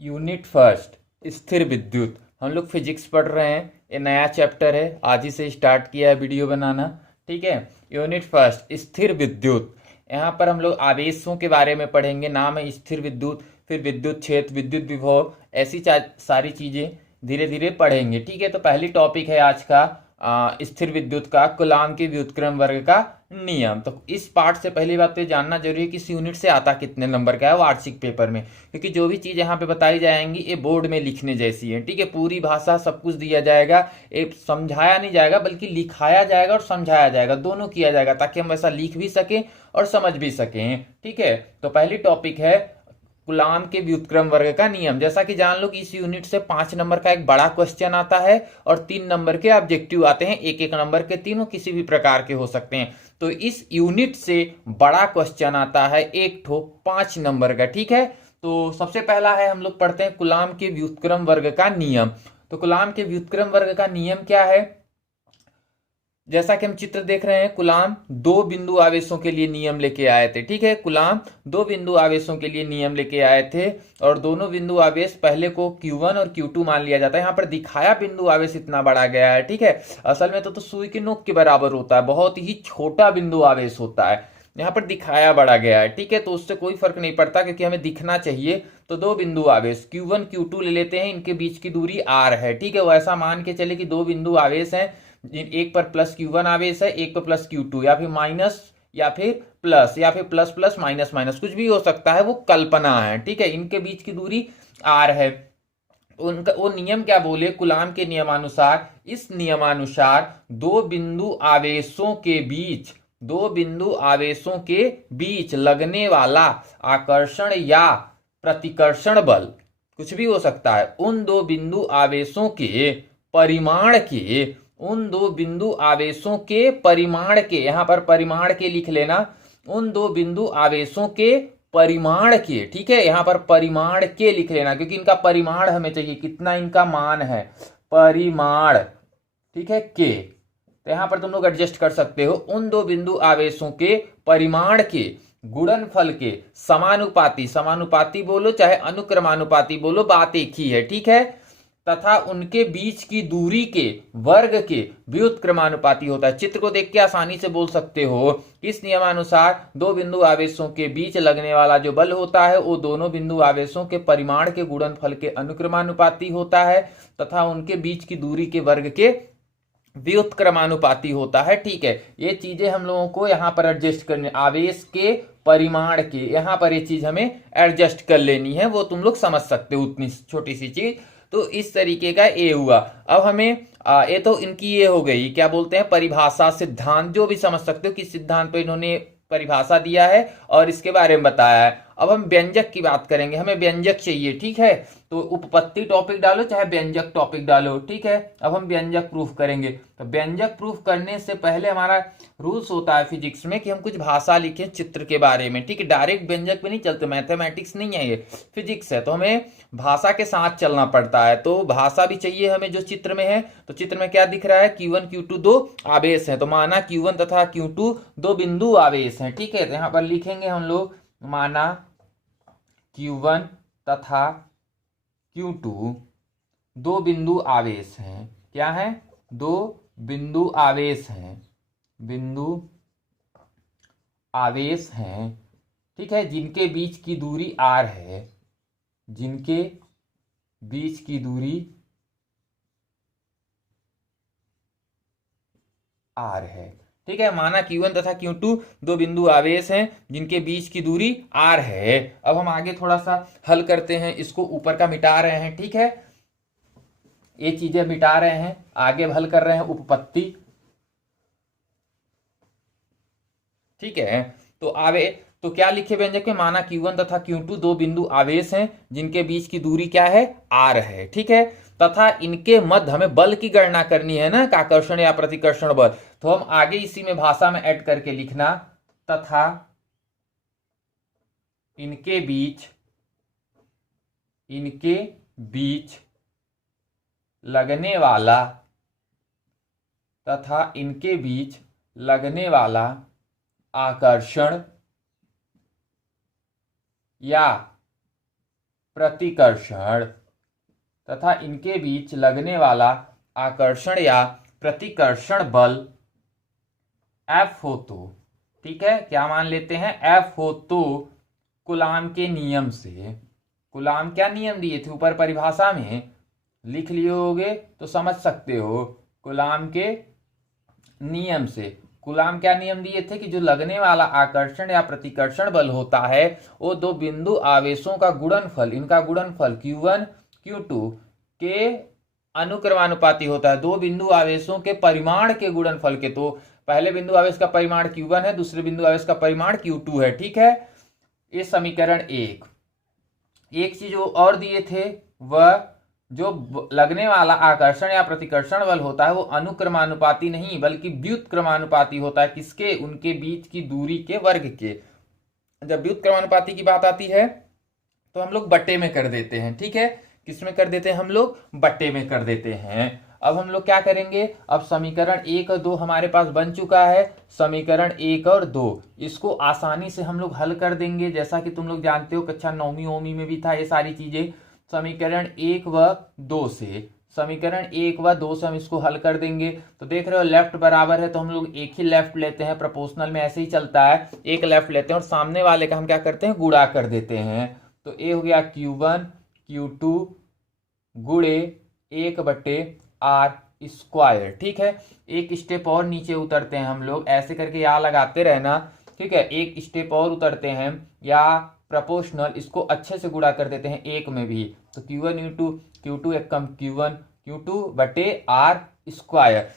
Unit first, स्थिर विद्युत। हम लोग फिजिक्स पढ़ रहे हैं, ये नया चैप्टर है, आज ही से स्टार्ट किया है वीडियो बनाना। ठीक है। यूनिट फर्स्ट, स्थिर विद्युत। यहाँ पर हम लोग आवेशों के बारे में पढ़ेंगे। नाम है स्थिर विद्युत, फिर विद्युत क्षेत्र, विद्युत विभव, ऐसी सारी चीजें धीरे धीरे पढ़ेंगे। ठीक है। तो पहली टॉपिक है आज का स्थिर विद्युत का कूलाम के व्युत्क्रम वर्ग का नियम। तो इस पार्ट से पहली बात तो ये जानना जरूरी है कि इस यूनिट से आता कितने नंबर का है वार्षिक पेपर में, क्योंकि जो भी चीज़ यहाँ पे बताई जाएंगी ये बोर्ड में लिखने जैसी है। ठीक है। पूरी भाषा सब कुछ दिया जाएगा, ये समझाया नहीं जाएगा बल्कि लिखाया जाएगा और समझाया जाएगा, दोनों किया जाएगा, ताकि हम ऐसा लिख भी सकें और समझ भी सकें। ठीक है। तो पहली टॉपिक है कूलाम के व्युत्क्रम वर्ग का नियम। जैसा कि जान लो कि इस यूनिट से 5 नंबर का एक बड़ा क्वेश्चन आता है और 3 नंबर के ऑब्जेक्टिव आते हैं। एक एक नंबर के तीनों किसी भी प्रकार के हो सकते हैं। तो इस यूनिट से बड़ा क्वेश्चन आता है एक ठो 5 नंबर का। ठीक है। तो सबसे पहला है, हम लोग पढ़ते हैं कूलाम के व्युत्क्रम वर्ग का नियम। तो कूलाम के व्युत्क्रम वर्ग का नियम क्या है? जैसा कि हम चित्र देख रहे हैं, कूलाम दो बिंदु आवेशों के लिए नियम लेके आए थे। ठीक है। कूलाम दो बिंदु आवेशों के लिए नियम लेके आए थे और दोनों बिंदु आवेश पहले को Q1 और Q2 मान लिया जाता है। यहाँ पर दिखाया बिंदु आवेश इतना बड़ा गया है। ठीक है। असल में तो सुई की नोक के बराबर होता है, बहुत ही छोटा बिंदु आवेश होता है। यहाँ पर दिखाया बड़ा गया है। ठीक है। तो उससे कोई फर्क नहीं पड़ता, क्योंकि हमें दिखना चाहिए। तो दो बिंदु आवेश Q1 Q2 ले लेते हैं, इनके बीच की दूरी R है। ठीक है। वो ऐसा मान के चले कि दो बिंदु आवेश हैं, एक पर प्लस Q1 आवेश है, एक पर प्लस Q2, या फिर माइनस या फिर प्लस, या फिर प्लस प्लस माइनस माइनस, कुछ भी हो सकता है, वो कल्पना है। ठीक है। इनके बीच की दूरी R है। उनका वो नियम क्या बोले, कूलाम के नियमानुसार, इस नियमानुसार दो बिंदु आवेशों के बीच लगने वाला आकर्षण या प्रतिकर्षण बल, कुछ भी हो सकता है, उन दो बिंदु आवेशों के परिमाण के, उन दो बिंदु आवेशों के परिमाण के, यहां पर परिमाण के लिख लेना, उन दो बिंदु आवेशों के परिमाण के। ठीक है। यहां पर परिमाण के लिख लेना, क्योंकि इनका परिमाण हमें चाहिए, कितना इनका मान है, परिमाण। ठीक है। के, तो यहां पर तुम लोग एडजस्ट कर सकते हो। उन दो बिंदु आवेशों के परिमाण के गुणनफल के समानुपाती, समानुपाती बोलो चाहे अनुक्रमानुपाती बोलो, बात एक ही है। ठीक है। तथा उनके बीच की दूरी के वर्ग के व्युत्क्रमानुपाती होता है। चित्र को देख के आसानी से बोल सकते हो, इस नियमानुसार दो बिंदु आवेशों के बीच लगने वाला जो बल होता है वो दोनों बिंदु आवेशों के परिमाण के गुणनफल के अनुक्रमानुपाती होता है तथा उनके बीच की दूरी के वर्ग के व्युत्क्रमानुपाती होता है। ठीक है। ये चीजें हम लोगों को यहाँ पर एडजस्ट करनी, आवेश के परिमाण के, यहाँ पर ये चीज हमें एडजस्ट कर लेनी है, वो तुम लोग समझ सकते हो, उतनी छोटी सी चीज। तो इस तरीके का ये हुआ। अब हमें ये तो इनकी ये हो गई, क्या बोलते हैं, परिभाषा, सिद्धांत, जो भी समझ सकते हो कि सिद्धांत पे इन्होंने परिभाषा दिया है और इसके बारे में बताया है। अब हम व्यंजक की बात करेंगे, हमें व्यंजक चाहिए। ठीक है। तो उपपत्ति टॉपिक डालो चाहे व्यंजक टॉपिक डालो। ठीक है। अब हम व्यंजक प्रूफ करेंगे। तो व्यंजक प्रूफ करने से पहले हमारा रूल्स होता है फिजिक्स में कि हम कुछ भाषा लिखें चित्र के बारे में। ठीक है। डायरेक्ट व्यंजक पे नहीं चलते, मैथमेटिक्स नहीं है ये, फिजिक्स है, तो हमें भाषा के साथ चलना पड़ता है। तो भाषा भी चाहिए हमें जो चित्र में है। तो चित्र में क्या दिख रहा है, Q1 Q2 दो आवेश है, तो माना Q1 तथा Q2 दो बिंदु आवेश हैं। ठीक है। तो यहां पर लिखेंगे हम लोग, माना Q1 तथा Q2 दो बिंदु आवेश हैं। क्या है, दो बिंदु आवेश हैं, बिंदु आवेश हैं। ठीक है। जिनके बीच की दूरी R है, जिनके बीच की दूरी R है। ठीक है। माना Q1 तथा Q2 दो बिंदु आवेश हैं जिनके बीच की दूरी R है। अब हम आगे थोड़ा सा हल करते हैं, इसको ऊपर का मिटा रहे हैं। ठीक है। ये चीजें मिटा रहे हैं, आगे हल कर रहे हैं उपपत्ति। ठीक है। तो तो क्या लिखे व्यंजक में, माना Q1 तथा Q2 दो बिंदु आवेश हैं जिनके बीच की दूरी क्या है, R है। ठीक है। तथा इनके मध्य हमें बल की गणना करनी है ना, आकर्षण या प्रतिकर्षण बल। तो हम आगे इसी में भाषा में ऐड करके लिखना, तथा इनके बीच लगने वाला, तथा इनके बीच लगने वाला आकर्षण या प्रतिकर्षण तथा इनके बीच लगने वाला आकर्षण या प्रतिकर्षण बल F हो तो, ठीक है, क्या मान लेते हैं, F हो तो कूलाम के नियम से, कूलाम क्या नियम दिए थे ऊपर परिभाषा में लिख लिए होगे तो समझ सकते हो, कूलाम के नियम से, कूलाम क्या नियम दिए थे कि जो लगने वाला आकर्षण या प्रतिकर्षण बल होता है वो दो बिंदु आवेशों का गुणनफल, इनका गुणनफल Q1 Q2 के अनुक्रमानुपाती होता है। दो बिंदु आवेशों के परिमाण के गुणनफल के, तो पहले बिंदु आवेश का परिमाण Q1 है, दूसरे बिंदु आवेश का परिमाण Q2 है, ठीक है। ये समीकरण एक चीज और दिए थे, वह जो लगने वाला आकर्षण या प्रतिकर्षण बल होता है वो अनुक्रमानुपाती नहीं बल्कि व्युत्क्रमानुपाती होता है। किसके, उनके बीच की दूरी के वर्ग के। जब व्युत्क्रमानुपाती की बात आती है तो हम लोग बट्टे में कर देते हैं, ठीक है, किसमें कर देते हैं, हम लोग बट्टे में कर देते हैं। अब हम लोग क्या करेंगे, अब समीकरण 1 और 2 हमारे पास बन चुका है, समीकरण 1 और 2 इसको आसानी से हम लोग हल कर देंगे, जैसा कि तुम लोग जानते हो कक्षा 9वीं ओमी में भी था ये सारी चीजें। समीकरण 1 व 2 से, समीकरण 1 व 2 से हम इसको हल कर देंगे। तो देख रहे हो लेफ्ट बराबर है तो हम लोग एक ही लेफ्ट लेते हैं, प्रोपोर्शनल में ऐसे ही चलता है, एक लेफ्ट लेते हैं और सामने वाले का हम क्या करते हैं, गुणा कर देते हैं। तो ए हो गया Q1 Q2 गुणे 1/r स्क्वायर, ठीक है। एक स्टेप और नीचे उतरते हैं हम लोग, ऐसे करके यहाँ लगाते रहना, ठीक है, एक स्टेप और उतरते हैं या प्रोपोर्शनल, इसको अच्छे से गुणा कर देते हैं एक में भी, तो Q1 Q2 एक कम Q1 Q2/r स्क्वायर।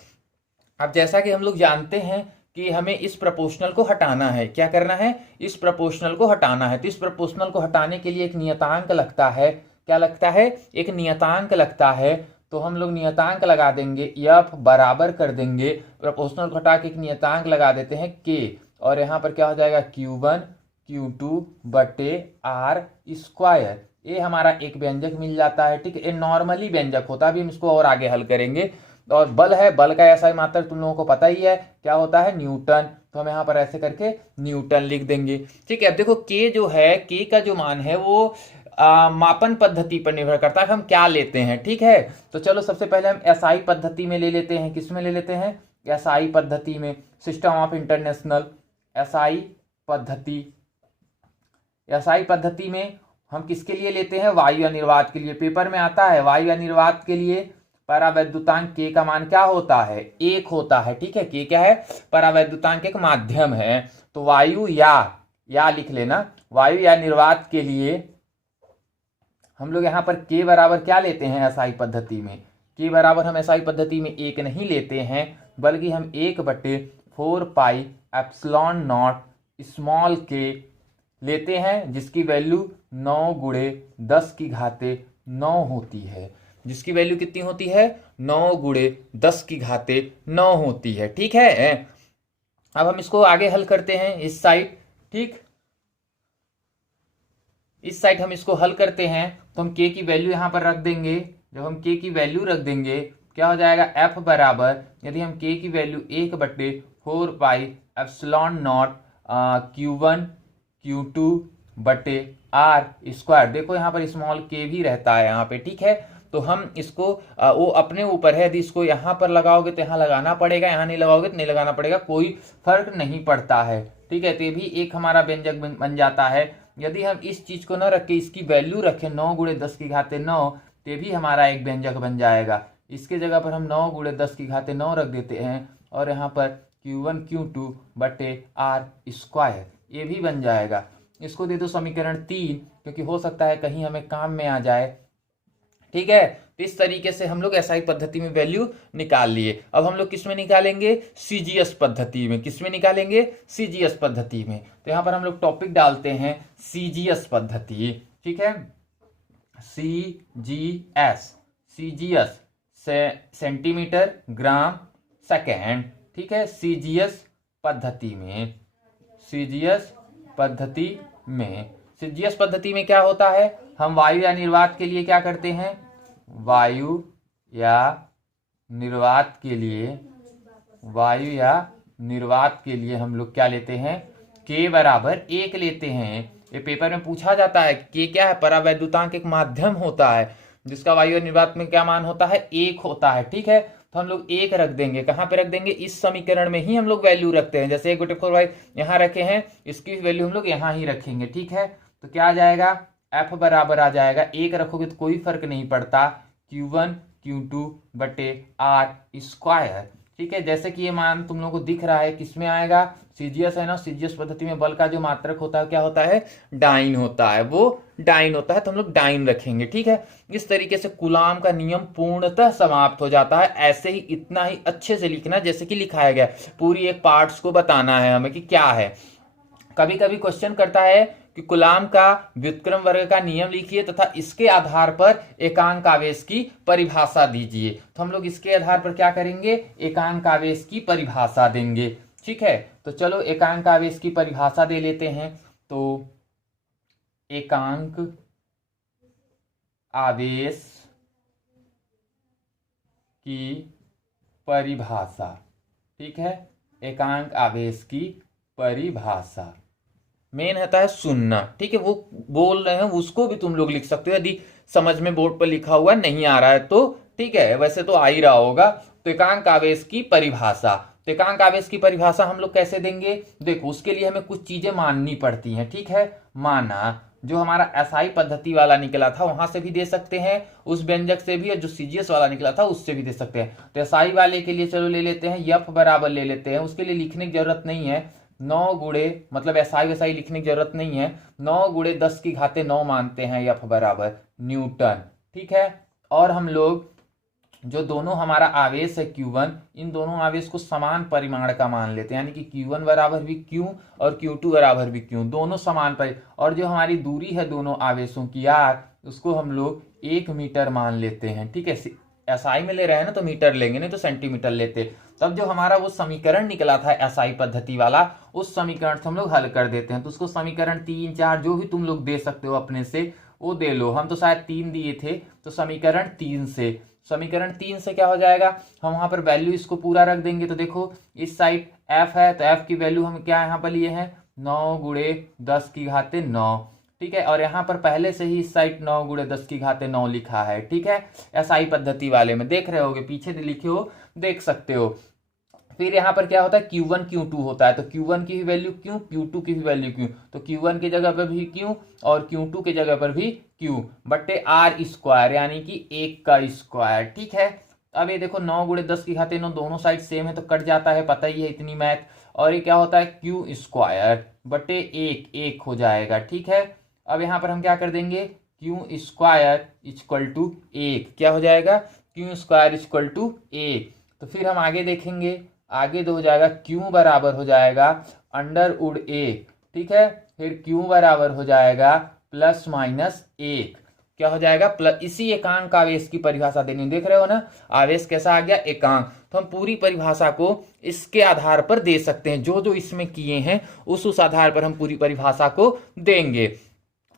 अब जैसा कि हम लोग जानते हैं कि हमें इस प्रोपोर्शनल को हटाना है, क्या करना है, इस प्रोपोर्शनल को हटाना है। तो इस प्रोपोर्शनल को हटाने के लिए एक नियतांक लगता है, क्या लगता है, एक नियतांक लगता है। तो हम लोग नियतांक लगा देंगे, F बराबर कर देंगे, प्रोपोर्शनल को हटा के एक नियतांक लगा देते हैं K, और यहाँ पर क्या हो जाएगा Q1 Q2/r स्क्वायर। ये हमारा एक व्यंजक मिल जाता है, ठीक है, ये नॉर्मली व्यंजक होता है, अभी हम इसको और आगे हल करेंगे। और बल है, बल का ऐसा ही मात्रा तुम लोगों को पता ही है, क्या होता है, न्यूटन। तो हम यहाँ पर ऐसे करके न्यूटन लिख देंगे, ठीक है। अब देखो के जो है, के का जो मान है वो मापन पद्धति पर निर्भर करता है, हम क्या लेते हैं, ठीक है। तो चलो सबसे पहले हम एसआई पद्धति में ले लेते हैं, किस में ले लेते हैं, एसआई पद्धति में, सिस्टम ऑफ इंटरनेशनल एसआई पद्धति। एसआई पद्धति में हम किसके लिए लेते हैं, वायु अनिर्वात के लिए। पेपर में आता है वायु अनिर्वात के लिए परावैद्युतांक के का मान क्या होता है, 1 होता है, ठीक है। के क्या है, परावैद्युतांक एक माध्यम है। तो वायु या लिख लेना, वायु या निर्वात के लिए हम लोग यहाँ पर के बराबर क्या लेते हैं एसआई पद्धति में, के बराबर हम एसआई पद्धति में 1 नहीं लेते हैं बल्कि हम 1/4 पाई एप्सिलॉन नॉट स्मॉल के लेते हैं, जिसकी वैल्यू 9 गुणे 10 की घाते 9 होती है, जिसकी वैल्यू कितनी होती है, 9 गुणे 10 की घाते 9 होती है, ठीक है। अब हम इसको आगे हल करते हैं इस साइड, ठीक, इस साइड हम इसको हल करते हैं तो हम के की वैल्यू यहां पर रख देंगे। जब हम के की वैल्यू रख देंगे क्या हो जाएगा, एफ बराबर, यदि हम के की value 1/4 pi epsilon not Q1 Q2/r square, देखो यहाँ पर स्मॉल के भी रहता है यहाँ पे, ठीक है। तो हम इसको वो अपने ऊपर है, यदि इसको यहाँ पर लगाओगे तो यहाँ लगाना पड़ेगा, यहाँ नहीं लगाओगे तो नहीं लगाना पड़ेगा, कोई फर्क नहीं पड़ता है, ठीक है। तो ये भी एक हमारा व्यंजक बन जाता है। यदि हम इस चीज को न रख के इसकी वैल्यू रखें 9 गुणे 10 की घाते 9, तो भी हमारा एक व्यंजक बन जाएगा। इसके जगह पर हम 9 गुणे 10 की घाते 9 रख देते हैं और यहाँ पर Q1 Q2/r स्क्वायर, ये भी बन जाएगा। इसको दे दो समीकरण 3, क्योंकि हो सकता है कहीं हमें काम में आ जाए, ठीक है। तो इस तरीके से हम लोग एसआई पद्धति में वैल्यू निकाल लिए। अब हम लोग किस में निकालेंगे, सीजीएस पद्धति में। किस में निकालेंगे, सीजीएस पद्धति में। तो यहां पर हम लोग टॉपिक डालते हैं सीजीएस पद्धति, ठीक है। सीजीएस सेंटीमीटर ग्राम सेकेंड, ठीक है। सीजीएस पद्धति में, सीजीएस पद्धति में क्या होता है, हम वायु या निर्वात के लिए क्या करते हैं, वायु या निर्वात के लिए हम लोग क्या लेते हैं, k बराबर 1 लेते हैं। ये पेपर में पूछा जाता है। k क्या है? परावैद्युतांक एक माध्यम होता है जिसका वायु और निर्वात में क्या मान होता है? 1 होता है। ठीक है, तो हम लोग 1 रख देंगे। कहाँ पे रख देंगे? इस समीकरण में ही हम लोग वैल्यू रखते हैं। जैसे 1/4 यहाँ रखे हैं, इसकी वैल्यू हम लोग यहाँ ही रखेंगे। ठीक है, तो क्या आ जाएगा? F बराबर आ जाएगा, 1 रखोगे तो कोई फर्क नहीं पड़ता, Q1 Q2 बटे R स्क्वायर। ठीक है, जैसे कि ये मान तुम लोगों को दिख रहा है, किसमें आएगा? सीजीएस है ना, सीजीएस पद्धति में बल का जो मात्रक होता है क्या होता है? डाइन होता है, वो डाइन होता है, तो हम लोग डाइन रखेंगे। ठीक है, इस तरीके से कूलाम का नियम पूर्णतः समाप्त हो जाता है। ऐसे ही इतना ही अच्छे से लिखना जैसे कि लिखाया गया, पूरी एक पार्ट्स को बताना है हमें कि क्या है। कभी कभी क्वेश्चन करता है कि कूलाम का व्युत्क्रम वर्ग का नियम लिखिए तथा इसके आधार पर एकांक आवेश की परिभाषा दीजिए। तो हम लोग इसके आधार पर क्या करेंगे? एकांक आवेश की परिभाषा देंगे। ठीक है, तो चलो एकांक आवेश की परिभाषा दे लेते हैं। तो एकांक आवेश की परिभाषा, ठीक है, एकांक आवेश की परिभाषा मेन होता है सुनना। ठीक है, वो बोल रहे हैं उसको भी तुम लोग लिख सकते हो, यदि समझ में बोर्ड पर लिखा हुआ नहीं आ रहा है तो। ठीक है, वैसे तो आ ही रहा होगा। तो एकांक आवेश की परिभाषा, तो एकांक आवेश की परिभाषा हम लोग कैसे देंगे? देखो, उसके लिए हमें कुछ चीजें माननी पड़ती हैं। ठीक है, माना जो हमारा एसआई पद्धति वाला निकला था वहां से भी दे सकते हैं, उस व्यंजक से भी, और जो सीजीएस वाला निकला था उससे भी दे सकते हैं। तो एसआई वाले के लिए चलो ले लेते हैं, एफ बराबर ले लेते हैं। उसके लिए लिखने की जरूरत नहीं है, 9 गुणे, मतलब एसआई वैसाई लिखने की जरूरत नहीं है, 9 गुणे 10 की घाते 9 मानते हैं, एफ बराबर न्यूटन। ठीक है, और हम लोग जो दोनों हमारा आवेश है Q1, इन दोनों आवेश को समान परिमाण का मान लेते हैं, यानी कि Q1 बराबर भी Q और Q2 बराबर भी Q, दोनों समान और जो हमारी दूरी है दोनों आवेशों की R, उसको हम लोग 1 मीटर मान लेते हैं। ठीक है, एसआई में ले रहे हैं ना तो मीटर लेंगे, नहीं तो सेंटीमीटर लेते। तब जो हमारा वो समीकरण निकला था एसआई पद्धति वाला, उस समीकरण से हम लोग हल कर देते हैं। तो उसको समीकरण 3, 4 जो भी तुम लोग दे सकते हो अपने से वो दे लो। हम तो शायद 3 दिए थे, तो समीकरण 3 से, समीकरण 3 से क्या हो जाएगा? हम वहां पर वैल्यू इसको पूरा रख देंगे। तो देखो, इस साइड f है तो f की वैल्यू हम क्या यहाँ पर लिए हैं? 9 गुणे 10 की घाते 9। ठीक है, और यहाँ पर पहले से ही इस साइड 9 गुणे 10 की घाते 9 लिखा है। ठीक है, एसआई पद्धति वाले में देख रहे होगे, पीछे लिखे हो, देख सकते हो। फिर यहाँ पर क्या होता है? Q1 Q2 होता है, तो Q1 की भी वैल्यू Q, Q2 की भी वैल्यू Q, तो Q1 की जगह पर भी Q और Q2 की जगह पर भी Q बट्टे R स्क्वायर, यानी कि 1 का स्क्वायर। ठीक है, अब ये देखो 9 गुणे 10 की घाते 9, दोनों साइड सेम है तो कट जाता है, पता ही है इतनी मैथ। और ये क्या होता है? Q स्क्वायर बट्टे 1 हो जाएगा। ठीक है, अब यहाँ पर हम क्या कर देंगे? Q स्क्वायर इक्वल टू 1, क्या हो जाएगा? Q square equal to 1। तो फिर हम आगे देखेंगे, आगे तो हो जाएगा Q बराबर हो जाएगा √1। ठीक है, फिर Q बराबर हो जाएगा ±1, क्या हो जाएगा? प्लस, इसी एकांक आवेश की परिभाषा देनी, देख रहे हो ना आवेश कैसा आ गया? एकांक। तो हम पूरी परिभाषा को इसके आधार पर दे सकते हैं, जो जो इसमें किए हैं उस आधार पर हम पूरी परिभाषा को देंगे।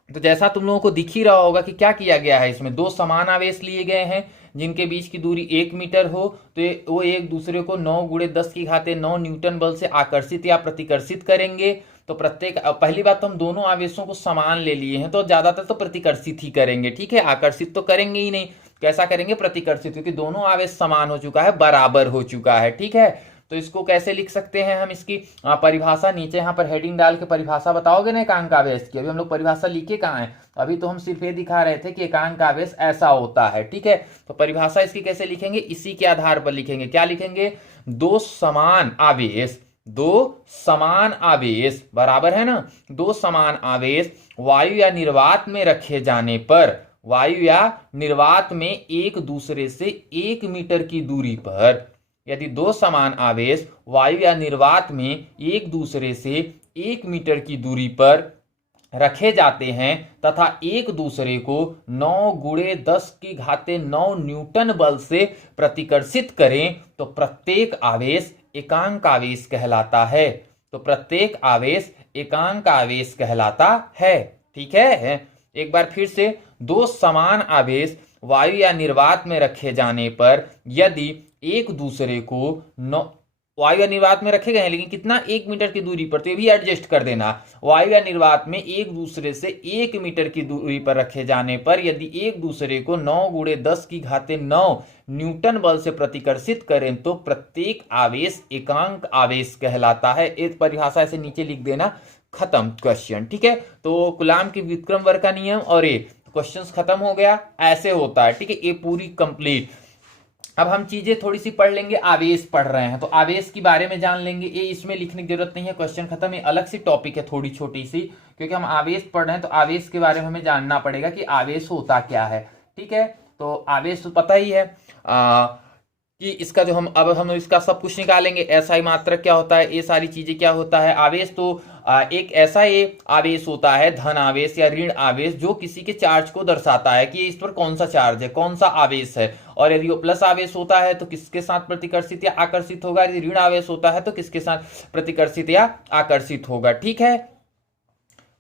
तो जैसा तुम लोगों को दिख ही रहा होगा कि क्या किया गया है, इसमें 2 समान आवेश लिए गए हैं जिनके बीच की दूरी 1 मीटर हो, तो वो एक दूसरे को 9 गुणे 10 की घाते 9 न्यूटन बल से आकर्षित या प्रतिकर्षित करेंगे। तो प्रत्येक, पहली बात तो हम दोनों आवेशों को समान ले लिए हैं, तो ज्यादातर तो प्रतिकर्षित ही करेंगे। ठीक है, आकर्षित तो करेंगे ही नहीं, कैसा करेंगे? प्रतिकर्षित, क्योंकि दोनों आवेश समान हो चुका है, बराबर हो चुका है। ठीक है, तो इसको कैसे लिख सकते हैं हम? इसकी परिभाषा नीचे यहाँ पर हेडिंग डाल के परिभाषा बताओगे ना एकांक आवेश की। अभी हम लोग परिभाषा लिखे कहाँ है? अभी तो हम सिर्फ ये दिखा रहे थे कि एकांक आवेश ऐसा होता है। ठीक है, तो परिभाषा इसकी कैसे लिखेंगे? इसी के आधार पर लिखेंगे। क्या लिखेंगे? 2 समान आवेश, 2 समान आवेश बराबर है ना, 2 समान आवेश वायु या निर्वात में रखे जाने पर, वायु या निर्वात में एक दूसरे से 1 मीटर की दूरी पर, यदि 2 समान आवेश वायु या निर्वात में एक दूसरे से 1 मीटर की दूरी पर रखे जाते हैं तथा एक दूसरे को 9 गुणे 10 की घाते 9 न्यूटन बल से प्रतिकर्षित करें, तो प्रत्येक आवेश एकांक आवेश कहलाता है। तो प्रत्येक आवेश एकांक आवेश कहलाता है। ठीक है, एक बार फिर से, 2 समान आवेश वायु या निर्वात में रखे जाने पर यदि एक दूसरे को वायु या निर्वात में रखे गए हैं, लेकिन कितना, 1 मीटर की दूरी पर, तो ये भी एडजस्ट कर देना। वायु या निर्वात में एक दूसरे से 1 मीटर की दूरी पर रखे जाने पर यदि एक दूसरे को 9 गुणे 10 की घाते 9 न्यूटन बल से प्रतिकर्षित करें तो प्रत्येक आवेश एकांक आवेश कहलाता है। एक परिभाषा ऐसे नीचे लिख देना, खत्म क्वेश्चन। ठीक है, तो कूलाम के व्युत्क्रम वर्ग का नियम और ये क्वेश्चंस खत्म हो गया, ऐसे होता है। ठीक है, ये पूरी कंप्लीट। अब हम चीजें थोड़ी सी पढ़ लेंगे, आवेश पढ़ रहे हैं तो आवेश के बारे में जान लेंगे। ये इसमें लिखने की जरूरत नहीं है, क्वेश्चन खत्म। ये अलग सी टॉपिक है, थोड़ी छोटी सी, क्योंकि हम आवेश पढ़ रहे हैं तो आवेश के बारे में हमें जानना पड़ेगा कि आवेश होता क्या है। ठीक है, तो आवेश तो पता ही है कि इसका जो हम इसका सब कुछ निकालेंगे। एसआई मात्रक क्या होता है, ये सारी चीजें क्या होता है। आवेश तो एक ऐसा ये आवेश होता है, धन आवेश या ऋण आवेश, जो किसी के चार्ज को दर्शाता है कि इस पर कौन सा चार्ज है, कौन सा आवेश है। और यदि वो प्लस आवेश होता है तो किसके साथ प्रतिकर्षित या आकर्षित होगा, यदि ऋण आवेश होता है तो किसके साथ प्रतिकर्षित या आकर्षित होगा। ठीक है,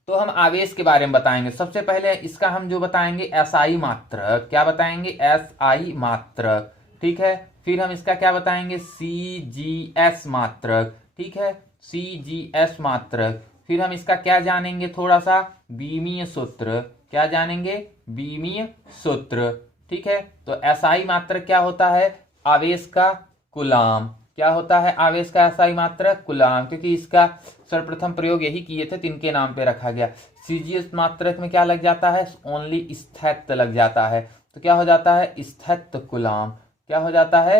तो हम आवेश के बारे में बताएंगे। सबसे पहले इसका हम जो बताएंगे एसआई मात्रक, क्या बताएंगे, एसआई मात्रक। ठीक है, फिर हम इसका क्या बताएंगे, सीजीएस मात्रक। ठीक है, सीजीएस मात्रक। फिर हम इसका क्या जानेंगे, थोड़ा सा बीमीय सूत्र। क्या जानेंगे, बीमीय सूत्र। ठीक है, तो एसआई मात्रक क्या होता है, आवेश का कूलाम। क्या होता है आवेश का एसआई मात्रक, कूलाम, क्योंकि इसका सर्वप्रथम प्रयोग यही किए थे तो इनके नाम पे रखा गया। सीजीएस मात्रक में क्या लग जाता है, ओनली स्थैत्य लग जाता है, तो क्या हो जाता है, स्थैत्य कूलाम। क्या हो जाता है,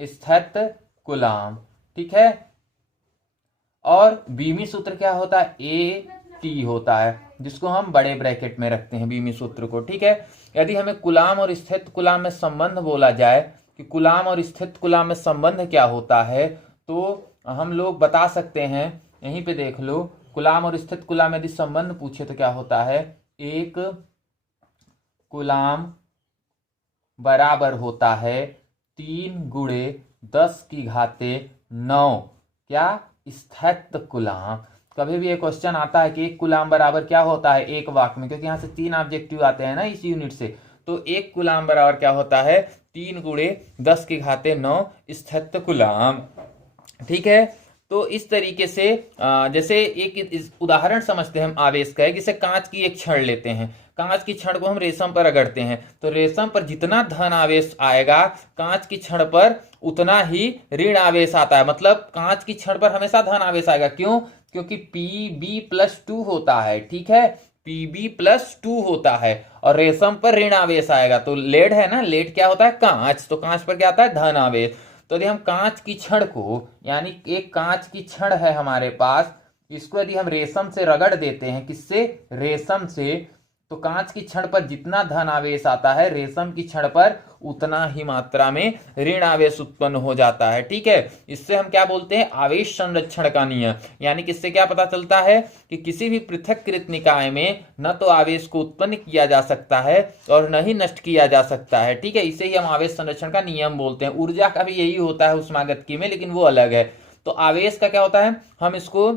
स्थैत्य कूलाम। ठीक है, और बीमी सूत्र क्या होता है, ए टी होता है, जिसको हम बड़े ब्रैकेट में रखते हैं बीमी सूत्र को। ठीक है, यदि हमें कूलाम और स्थित कूलाम में संबंध बोला जाए कि कूलाम और स्थित कूलाम में संबंध क्या होता है, तो हम लोग बता सकते हैं, यहीं पे देख लो, कूलाम और स्थित कूलाम यदि संबंध पूछे तो क्या होता है, एक कूलाम बराबर होता है 3 गुणे 10 की घाते 9, क्या, स्थैत्य कूलाम। कभी भी एक क्वेश्चन आता है कि एक कूलाम बराबर क्या होता है एक वाक्य में, क्योंकि यहाँ से 3 ऑब्जेक्टिव आते हैं ना इस यूनिट से, तो एक कूलाम बराबर क्या होता है, 3 गुणे 10 की घाते 9 स्थैत्य कूलाम। ठीक है, तो इस तरीके से जैसे एक उदाहरण समझते हैं हम आवेश का है, जैसे कांच की एक छड़ लेते हैं, कांच की छड़ को हम रेशम पर रगड़ते हैं तो रेशम पर जितना धन आवेश आएगा कांच की छड़ पर उतना ही ऋण आवेश आता है। मतलब कांच की छड़ पर हमेशा धन आवेश आएगा, क्यों, क्योंकि Pb+2 होता है। ठीक है, Pb+2 होता है और रेशम पर ऋण आवेश आएगा। तो लेड है ना, लेड क्या होता है, कांच, तो कांच पर क्या आता है, धन आवेश। तो यदि हम कांच की छड़ को, यानी एक कांच की छड़ है हमारे पास, इसको यदि हम रेशम से रगड़ देते हैं, किससे, रेशम से, तो कांच की छड़ पर जितना धन आवेश आता है रेशम की छड़ पर उतना ही मात्रा में ऋण आवेश उत्पन्न हो जाता है। ठीक है, इससे हम क्या बोलते हैं, आवेश संरक्षण का नियम। यानी कि इससे क्या पता चलता है कि किसी भी पृथक्कृत निकाय में न तो आवेश को उत्पन्न किया जा सकता है और न ही नष्ट किया जा सकता है। ठीक है, इसे ही हम आवेश संरक्षण का नियम बोलते हैं। ऊर्जा का भी यही होता है ऊष्मागतिकी में, लेकिन वो अलग है। तो आवेश का क्या होता है, हम इसको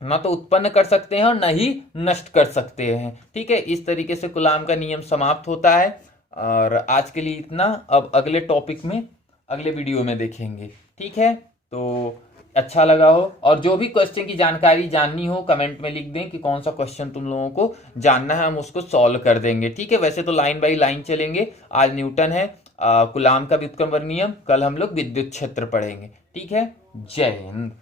न तो उत्पन्न कर सकते हैं और न ही नष्ट कर सकते हैं। ठीक है, इस तरीके से कूलाम का नियम समाप्त होता है। और आज के लिए इतना, अब अगले टॉपिक में अगले वीडियो में देखेंगे। ठीक है, तो अच्छा लगा हो और जो भी क्वेश्चन की जानकारी जाननी हो कमेंट में लिख दें कि कौन सा क्वेश्चन तुम लोगों को जानना है, हम उसको सॉल्व कर देंगे। ठीक है, वैसे तो लाइन बाई लाइन चलेंगे। आज न्यूटन है, कूलाम का व्युत्क्रम वर्ग नियम, कल हम लोग विद्युत क्षेत्र पढ़ेंगे। ठीक है, जय हिंद।